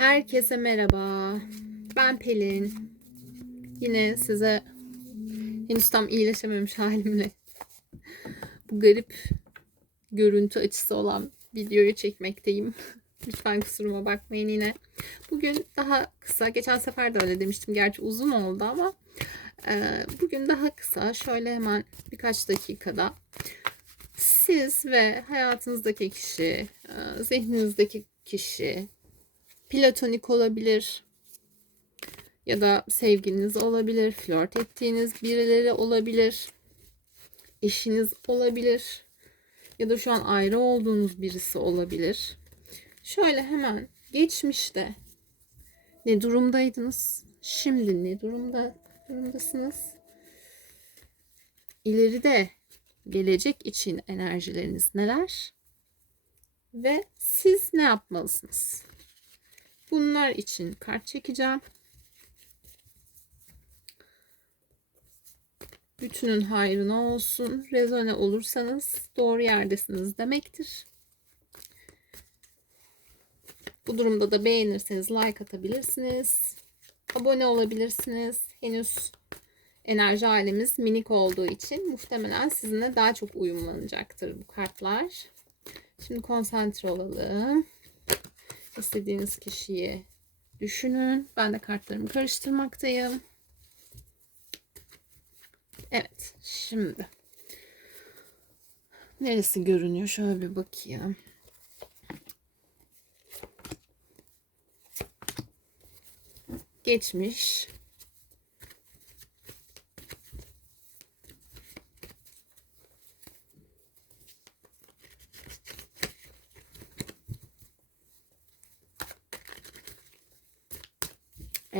Herkese merhaba. Ben Pelin. Yine size henüz tam iyileşememiş halimle bu garip görüntü açısı olan videoyu çekmekteyim. Lütfen kusuruma bakmayın yine. Bugün daha kısa, geçen sefer de öyle demiştim. Gerçi uzun oldu ama e, bugün daha kısa. Şöyle hemen birkaç dakikada siz ve hayatınızdaki kişi, e, zihninizdeki kişi, platonik olabilir ya da sevgiliniz olabilir, flört ettiğiniz birileri olabilir, eşiniz olabilir ya da şu an ayrı olduğunuz birisi olabilir. Şöyle hemen geçmişte ne durumdaydınız? Şimdi ne durumda durumdasınız? İleride gelecek için enerjileriniz neler? Ve siz ne yapmalısınız? Bunlar için kart çekeceğim. Bütünün hayrına olsun. Rezone olursanız doğru yerdesiniz demektir. Bu durumda da beğenirseniz like atabilirsiniz. Abone olabilirsiniz. Henüz enerji ailemiz minik olduğu için muhtemelen sizinle daha çok uyumlanacaktır bu kartlar. Şimdi konsantre olalım. İstediğiniz kişiyi düşünün. Ben de kartlarımı karıştırmaktayım. Evet, şimdi neresi görünüyor? Şöyle bir bakayım. Geçmiş.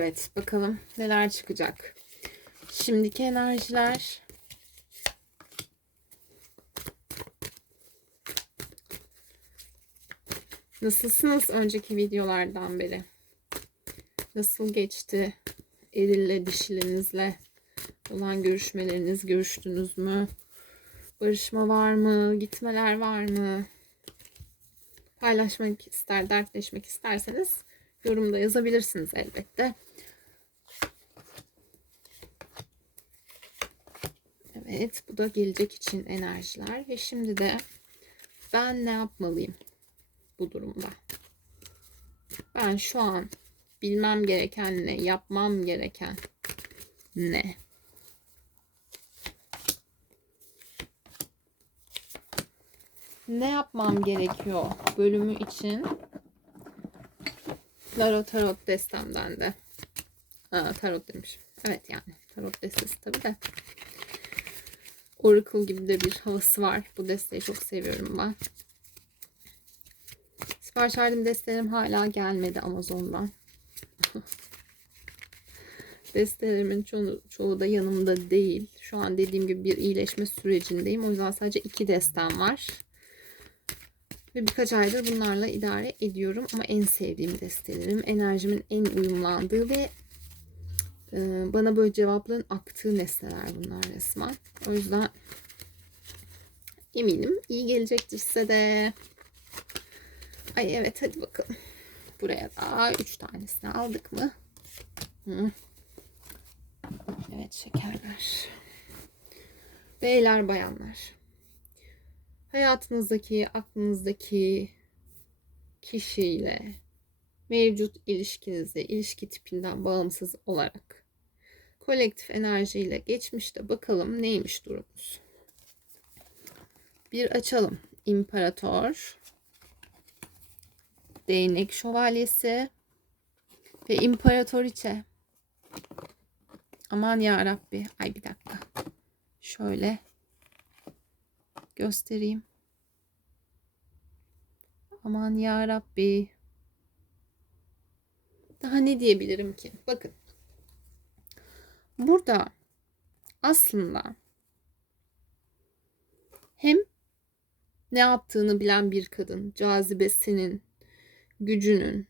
Evet bakalım neler çıkacak. Şimdiki enerjiler. Nasılsınız önceki videolardan beri? Nasıl geçti? Erille dişilinizle olan görüşmeleriniz görüştünüz mü? Barışma var mı? Gitmeler var mı? Paylaşmak ister, dertleşmek isterseniz yorumda yazabilirsiniz elbette. Evet, bu da gelecek için enerjiler ve şimdi de ben ne yapmalıyım bu durumda? Ben şu an bilmem gereken ne, yapmam gereken ne? Ne yapmam gerekiyor bölümü için Tarot tarot destemden de. Aa, tarot demişim. Evet yani tarot destesi tabii de. Oracle gibi de bir havası var. Bu desteği çok seviyorum ben. Sipariş verdiğim destelerim hala gelmedi Amazon'dan. Destelerimin çoğu, çoğu da yanımda değil. Şu an dediğim gibi bir iyileşme sürecindeyim. O yüzden sadece iki destem var. Ve birkaç aydır bunlarla idare ediyorum. Ama en sevdiğim destelerim, enerjimin en uyumlandığı ve bana böyle cevapların aktığı nesneler bunlar resmen. O yüzden eminim iyi gelecektir size de. Ay evet hadi bakalım. Buraya da 3 tanesini aldık mı? Hı. Evet şekerler. Beyler bayanlar hayatınızdaki, aklınızdaki kişiyle mevcut ilişkinizde, ilişki tipinden bağımsız olarak kolektif enerjiyle geçmişte bakalım neymiş durumunuz. Bir açalım. İmparator, Değnek Şövalyesi ve İmparatoriçe. Aman ya Rabbi. Ay bir dakika. Şöyle göstereyim. Aman ya Rabbi. Daha ne diyebilirim ki? Bakın. Burada aslında hem ne yaptığını bilen bir kadın, cazibesinin, gücünün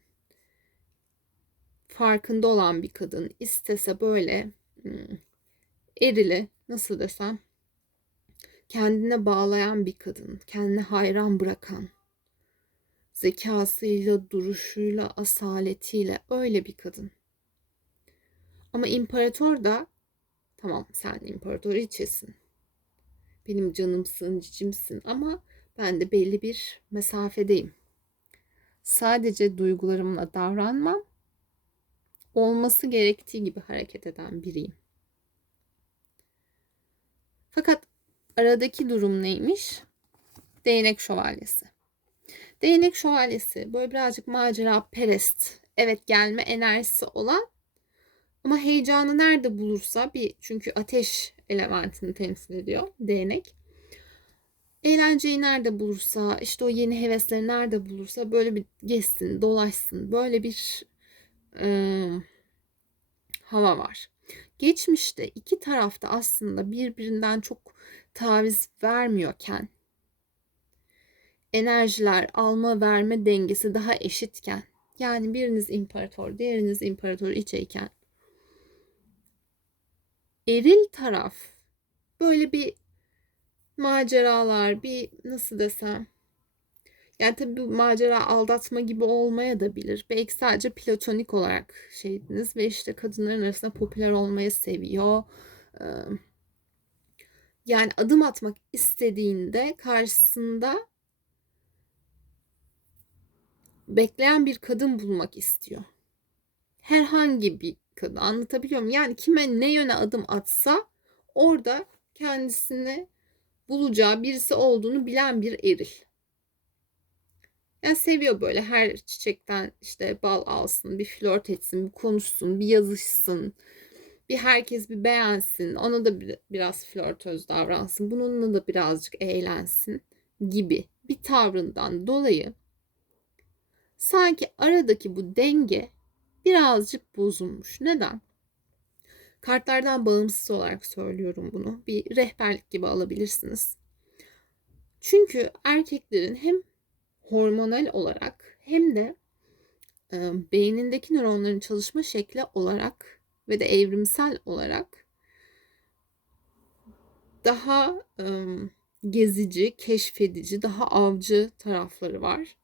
farkında olan bir kadın istese böyle hmm, erili nasıl desem kendine bağlayan bir kadın, kendine hayran bırakan, Zekasıyla, duruşuyla, asaletiyle öyle bir kadın. Ama imparator da tamam sen imparatoriçesin. Benim canımsın, cicimsin ama ben de belli bir mesafedeyim. Sadece duygularımla davranmam, olması gerektiği gibi hareket eden biriyim. Fakat aradaki durum neymiş? Değnek şövalyesi. Değnek şövalyesi böyle birazcık macera perest. Evet gelme enerjisi olan ama heyecanı nerede bulursa bir çünkü ateş elementini temsil ediyor değnek. Eğlenceyi nerede bulursa, işte o yeni hevesleri nerede bulursa böyle bir gezsin, dolaşsın. Böyle bir e, hava var. Geçmişte iki tarafta aslında birbirinden çok taviz vermiyorken enerjiler alma verme dengesi daha eşitken yani biriniz imparator diğeriniz imparator içeyken eril taraf böyle bir maceralar bir nasıl desem yani tabii bu macera aldatma gibi olmaya da bilir. Belki sadece platonik olarak şeydiniz ve işte kadınların arasında popüler olmayı seviyor. Yani adım atmak istediğinde karşısında bekleyen bir kadın bulmak istiyor. Herhangi bir kadın anlatabiliyor muyum? Yani kime ne yöne adım atsa orada kendisini bulacağı birisi olduğunu bilen bir eril. Yani seviyor böyle her çiçekten işte bal alsın, bir flört etsin, bir konuşsun, bir yazışsın. Bir herkes bir beğensin, ona da bir, biraz flörtöz davransın, bununla da birazcık eğlensin gibi bir tavrından dolayı sanki aradaki bu denge birazcık bozulmuş. Neden? Kartlardan bağımsız olarak söylüyorum bunu. Bir rehberlik gibi alabilirsiniz. Çünkü erkeklerin hem hormonal olarak hem de e, beynindeki nöronların çalışma şekli olarak ve de evrimsel olarak daha e, gezici, keşfedici, daha avcı tarafları var.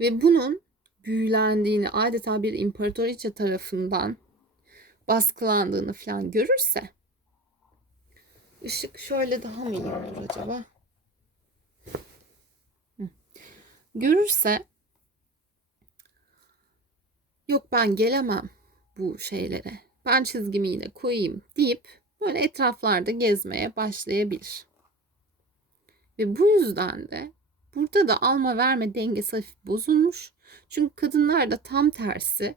Ve bunun büyülendiğini adeta bir imparatoriçe tarafından baskılandığını falan görürse ışık şöyle daha mı iyi olur acaba? Görürse yok ben gelemem bu şeylere. Ben çizgimi yine koyayım deyip böyle etraflarda gezmeye başlayabilir. Ve bu yüzden de burada da alma verme dengesi hafif bozulmuş. Çünkü kadınlar da tam tersi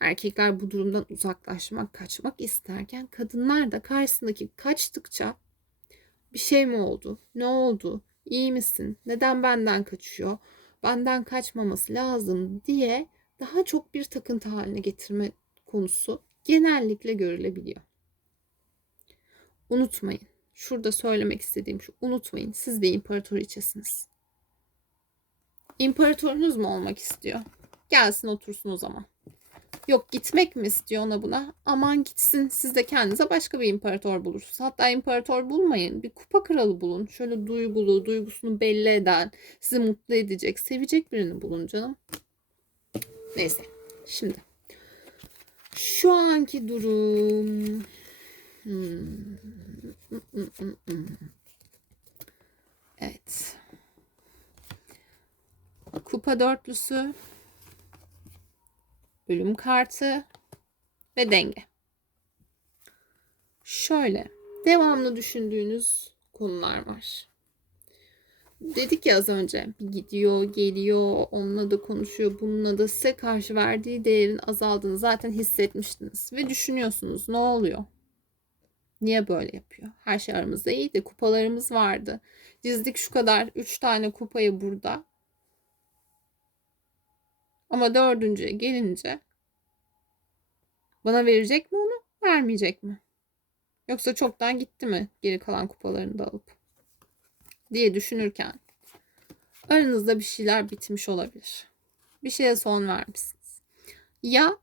erkekler bu durumdan uzaklaşmak, kaçmak isterken kadınlar da karşısındaki kaçtıkça bir şey mi oldu? Ne oldu? İyi misin? Neden benden kaçıyor? Benden kaçmaması lazım diye daha çok bir takıntı haline getirme konusu genellikle görülebiliyor. Unutmayın. Şurada söylemek istediğim şu. Unutmayın. Siz de imparatoriçesiniz. İmparatorunuz mu olmak istiyor? Gelsin otursun o zaman. Yok gitmek mi istiyor ona buna? Aman gitsin siz de kendinize başka bir imparator bulursunuz. Hatta imparator bulmayın. Bir kupa kralı bulun. Şöyle duygulu, duygusunu belli eden, sizi mutlu edecek, sevecek birini bulun canım. Neyse. Şimdi. Şu anki durum. Hmm. Evet. Kupa dörtlüsü ölüm kartı ve denge. Şöyle devamlı düşündüğünüz konular var. Dedik ya az önce gidiyor, geliyor, onunla da konuşuyor, bununla da size karşı verdiği değerin azaldığını zaten hissetmiştiniz ve düşünüyorsunuz ne oluyor? Niye böyle yapıyor? Her şey aramızda iyiydi. Kupalarımız vardı. Dizdik şu kadar. Üç tane kupayı burada. Ama dördüncüye gelince bana verecek mi onu, vermeyecek mi? Yoksa çoktan gitti mi geri kalan kupalarını da alıp? Diye düşünürken aranızda bir şeyler bitmiş olabilir. Bir şeye son vermişsiniz. Ya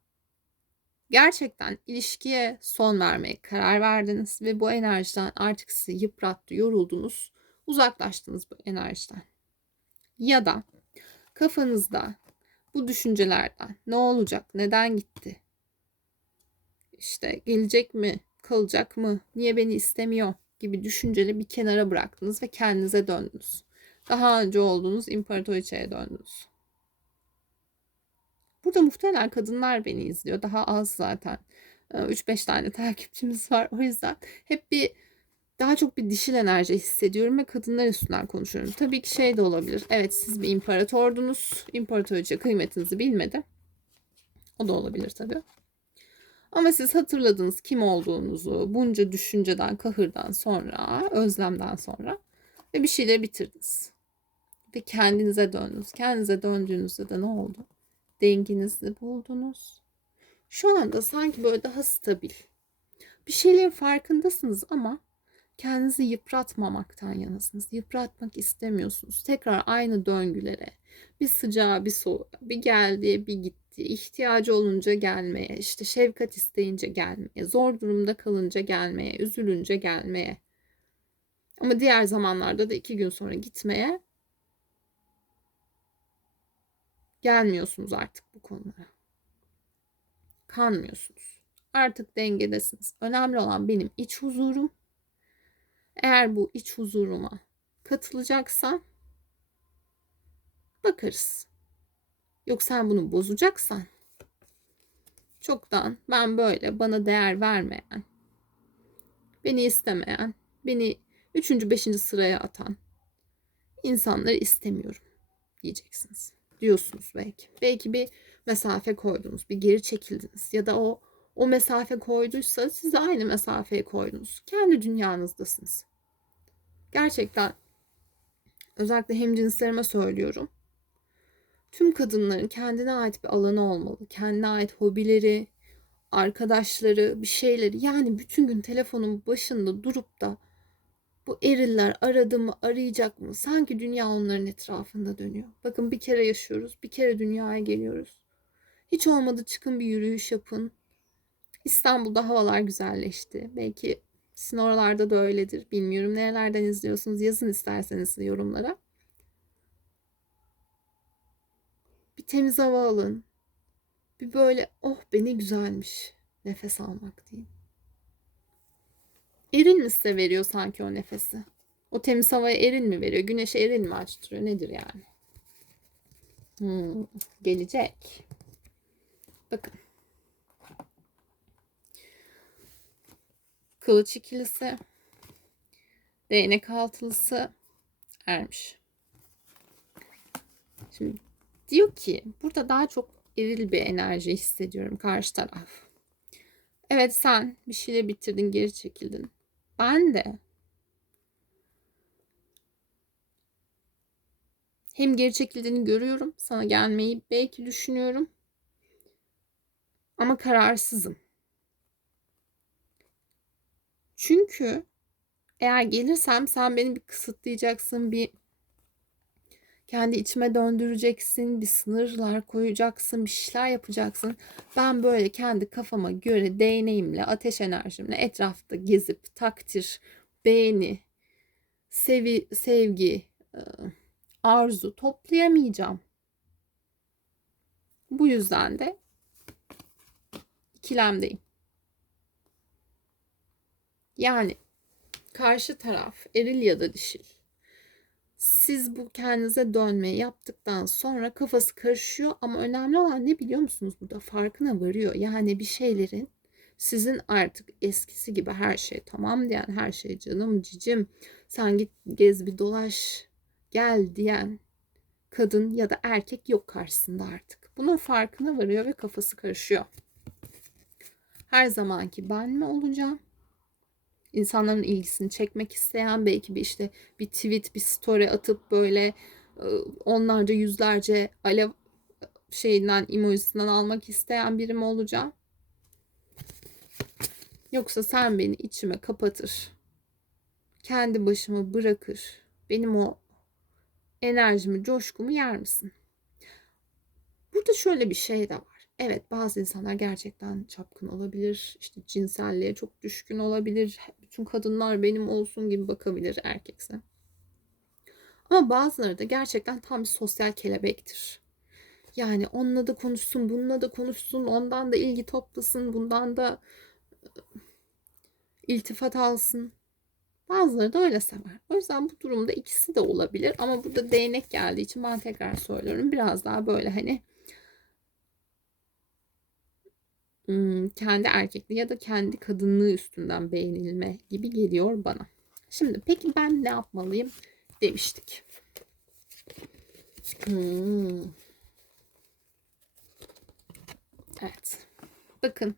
gerçekten ilişkiye son vermeye karar verdiniz ve bu enerjiden artık sizi yıprattı, yoruldunuz, uzaklaştınız bu enerjiden. Ya da kafanızda bu düşüncelerden ne olacak, neden gitti, işte gelecek mi, kalacak mı, niye beni istemiyor gibi düşünceleri bir kenara bıraktınız ve kendinize döndünüz. Daha önce olduğunuz imparatoriçeye döndünüz. Burada muhtemelen kadınlar beni izliyor. Daha az zaten. 3-5 tane takipçimiz var. O yüzden hep bir daha çok bir dişil enerji hissediyorum ve kadınlar üstünden konuşuyorum. Tabii ki şey de olabilir. Evet siz bir imparatordunuz. İmparatoriçe kıymetinizi bilmedi. O da olabilir tabii. Ama siz hatırladınız kim olduğunuzu bunca düşünceden, kahırdan sonra, özlemden sonra ve bir şeyleri bitirdiniz. Ve kendinize döndünüz. Kendinize döndüğünüzde de ne oldu? Denginizi buldunuz. Şu anda sanki böyle daha stabil. Bir şeylerin farkındasınız ama kendinizi yıpratmamaktan yanasınız. Yıpratmak istemiyorsunuz. Tekrar aynı döngülere. Bir sıcağı, bir soğuğa, bir geldi, bir gitti. İhtiyacı olunca gelmeye, işte şefkat isteyince gelmeye, zor durumda kalınca gelmeye, üzülünce gelmeye. Ama diğer zamanlarda da iki gün sonra gitmeye gelmiyorsunuz artık bu konulara. Kanmıyorsunuz. Artık dengedesiniz. Önemli olan benim iç huzurum. Eğer bu iç huzuruma katılacaksan bakarız. Yok sen bunu bozacaksan çoktan ben böyle bana değer vermeyen, beni istemeyen, beni üçüncü, beşinci sıraya atan insanları istemiyorum diyeceksiniz. Diyorsunuz belki. Belki bir mesafe koydunuz, bir geri çekildiniz ya da o o mesafe koyduysa siz de aynı mesafeye koydunuz. Kendi dünyanızdasınız. Gerçekten özellikle hemcinslerime söylüyorum. Tüm kadınların kendine ait bir alanı olmalı. Kendine ait hobileri, arkadaşları, bir şeyleri. Yani bütün gün telefonun başında durup da bu eriller aradı mı, arayacak mı? Sanki dünya onların etrafında dönüyor. Bakın bir kere yaşıyoruz, bir kere dünyaya geliyoruz. Hiç olmadı çıkın bir yürüyüş yapın. İstanbul'da havalar güzelleşti. Belki sizin oralarda da öyledir. Bilmiyorum nerelerden izliyorsunuz. Yazın isterseniz yorumlara. Bir temiz hava alın. Bir böyle oh be ne güzelmiş nefes almak değil. Eril mi size veriyor sanki o nefesi? O temiz havaya eril mi veriyor? Güneşe eril mi açtırıyor? Nedir yani? Hmm, gelecek. Bakın. Kılıç ikilisi. Değnek altılısı ermiş. Şimdi diyor ki burada daha çok eril bir enerji hissediyorum karşı taraf. Evet sen bir şeyle bitirdin geri çekildin. Ben de hem geri çekildiğini görüyorum. Sana gelmeyi belki düşünüyorum. Ama kararsızım. Çünkü eğer gelirsem sen beni bir kısıtlayacaksın, bir kendi içime döndüreceksin, bir sınırlar koyacaksın, bir şeyler yapacaksın. Ben böyle kendi kafama göre değneğimle, ateş enerjimle etrafta gezip takdir, beğeni, sevi, sevgi, arzu toplayamayacağım. Bu yüzden de ikilemdeyim. Yani karşı taraf eril ya da dişil. Siz bu kendinize dönmeyi yaptıktan sonra kafası karışıyor ama önemli olan ne biliyor musunuz burada farkına varıyor. Yani bir şeylerin sizin artık eskisi gibi her şey tamam diyen, her şey canım cicim, sen git gez bir dolaş, gel diyen kadın ya da erkek yok karşısında artık. Bunun farkına varıyor ve kafası karışıyor. Her zamanki ben mi olacağım? İnsanların ilgisini çekmek isteyen belki bir işte bir tweet, bir story atıp böyle onlarca yüzlerce alev şeyinden emojisinden almak isteyen biri mi olacağım? Yoksa sen beni içime kapatır. Kendi başımı bırakır. Benim o enerjimi, coşkumu yer misin? Burada şöyle bir şey de var. Evet bazı insanlar gerçekten çapkın olabilir. İşte cinselliğe çok düşkün olabilir. Bütün kadınlar benim olsun gibi bakabilir erkekse. Ama bazıları da gerçekten tam bir sosyal kelebektir. Yani onunla da konuşsun, bununla da konuşsun, ondan da ilgi toplasın, bundan da ıı, iltifat alsın. Bazıları da öyle sever. O yüzden bu durumda ikisi de olabilir. Ama burada değnek geldiği için ben tekrar söylüyorum. Biraz daha böyle hani hmm, kendi erkekliği ya da kendi kadınlığı üstünden beğenilme gibi geliyor bana. Şimdi peki ben ne yapmalıyım demiştik. Hmm. Evet. Bakın.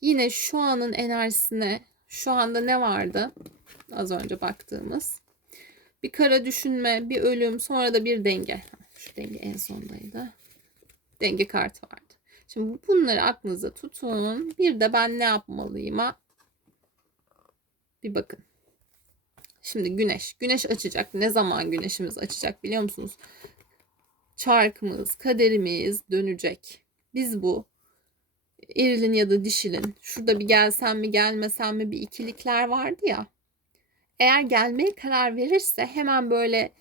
Yine şu anın enerjisine şu anda ne vardı? Az önce baktığımız. Bir kara düşünme, bir ölüm, sonra da bir denge. Şu denge en sondaydı. Denge kartı vardı. Şimdi bunları aklınıza tutun. Bir de ben ne yapmalıyım'a bir bakın. Şimdi güneş. Güneş açacak. Ne zaman güneşimiz açacak biliyor musunuz? Çarkımız, kaderimiz dönecek. Biz bu erilin ya da dişilin şurada bir gelsen mi gelmesen mi bir ikilikler vardı ya. Eğer gelmeye karar verirse hemen böyle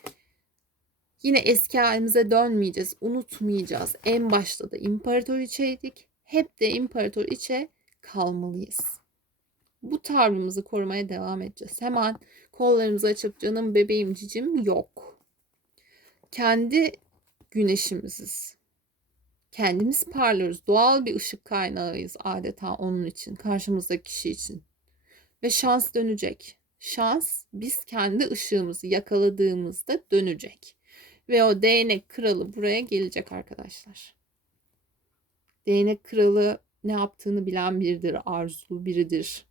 yine eski halimize dönmeyeceğiz, unutmayacağız. En başta da imparator içeydik. Hep de imparator içe kalmalıyız. Bu tavrımızı korumaya devam edeceğiz. Hemen kollarımızı açıp canım bebeğim cicim yok. Kendi güneşimiziz kendimiz parlıyoruz. Doğal bir ışık kaynağıyız adeta onun için, karşımızdaki kişi için. Ve şans dönecek. Şans biz kendi ışığımızı yakaladığımızda dönecek. Ve o değnek kralı buraya gelecek arkadaşlar. Değnek kralı ne yaptığını bilen biridir, arzulu biridir.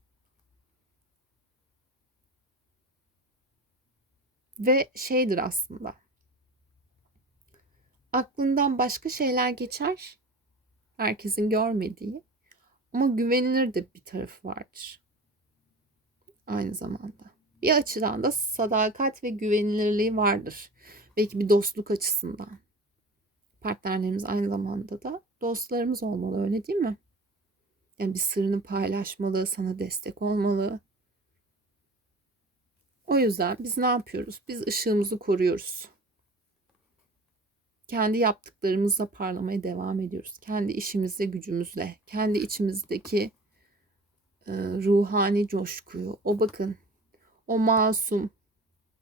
Ve şeydir aslında aklından başka şeyler geçer. Herkesin görmediği. Ama güvenilir de bir tarafı vardır. Aynı zamanda. Bir açıdan da sadakat ve güvenilirliği vardır. Belki bir dostluk açısından. Partnerlerimiz aynı zamanda da dostlarımız olmalı öyle değil mi? Yani bir sırrını paylaşmalı, sana destek olmalı. O yüzden biz ne yapıyoruz? Biz ışığımızı koruyoruz kendi yaptıklarımızla parlamaya devam ediyoruz. Kendi işimizle, gücümüzle, kendi içimizdeki e, ruhani coşkuyu, o bakın, o masum,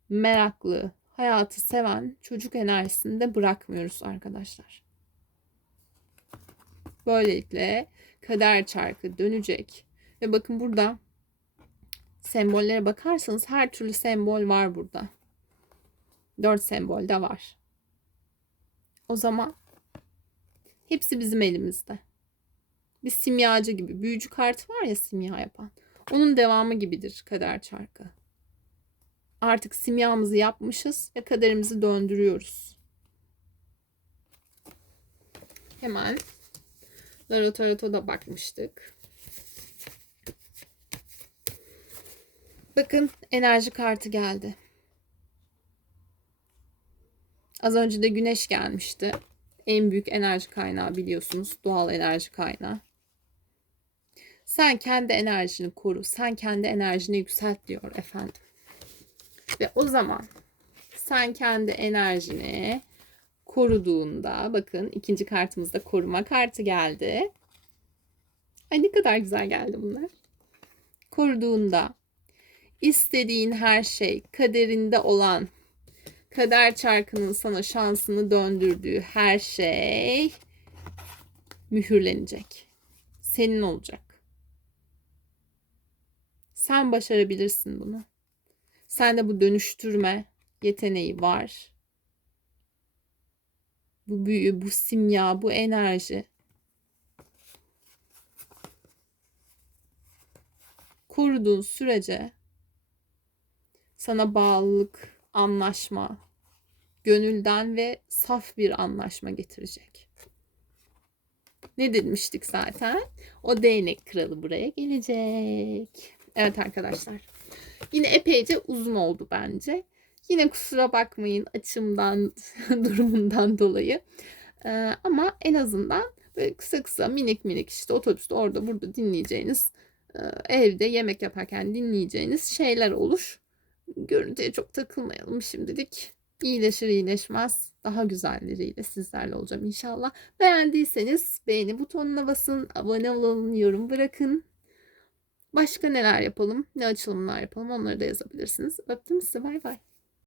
meraklı, hayatı seven çocuk enerjisini de bırakmıyoruz arkadaşlar. Böylelikle kader çarkı dönecek. Ve bakın burada sembollere bakarsanız her türlü sembol var burada. Dört sembol de var. O zaman hepsi bizim elimizde. Bir simyacı gibi. Büyücü kartı var ya simya yapan. Onun devamı gibidir kader çarkı. Artık simyamızı yapmışız ve kaderimizi döndürüyoruz. Hemen Larotarot'a da bakmıştık. Bakın enerji kartı geldi. Az önce de güneş gelmişti. En büyük enerji kaynağı biliyorsunuz. Doğal enerji kaynağı. Sen kendi enerjini koru. Sen kendi enerjini yükselt diyor efendim. Ve o zaman sen kendi enerjini koruduğunda bakın ikinci kartımızda koruma kartı geldi. Ay ne kadar güzel geldi bunlar. Koruduğunda istediğin her şey kaderinde olan kader çarkının sana şansını döndürdüğü her şey mühürlenecek. Senin olacak. Sen başarabilirsin bunu. Sende bu dönüştürme yeteneği var. Bu büyü, bu simya, bu enerji. Koruduğun sürece sana bağlılık, anlaşma, gönülden ve saf bir anlaşma getirecek. Ne demiştik zaten? O değnek kralı buraya gelecek. Evet arkadaşlar. Yine epeyce uzun oldu bence. Yine kusura bakmayın açımdan, durumundan dolayı. Ee, ama en azından böyle kısa kısa minik minik işte otobüste orada burada dinleyeceğiniz, e, evde yemek yaparken dinleyeceğiniz şeyler olur Görüntüye çok takılmayalım şimdilik. İyileşir iyileşmez. Daha güzelleriyle sizlerle olacağım inşallah. Beğendiyseniz beğeni butonuna basın. Abone olun, yorum bırakın. Başka neler yapalım, ne açılımlar yapalım onları da yazabilirsiniz. Öptüm sizi. Bay bay.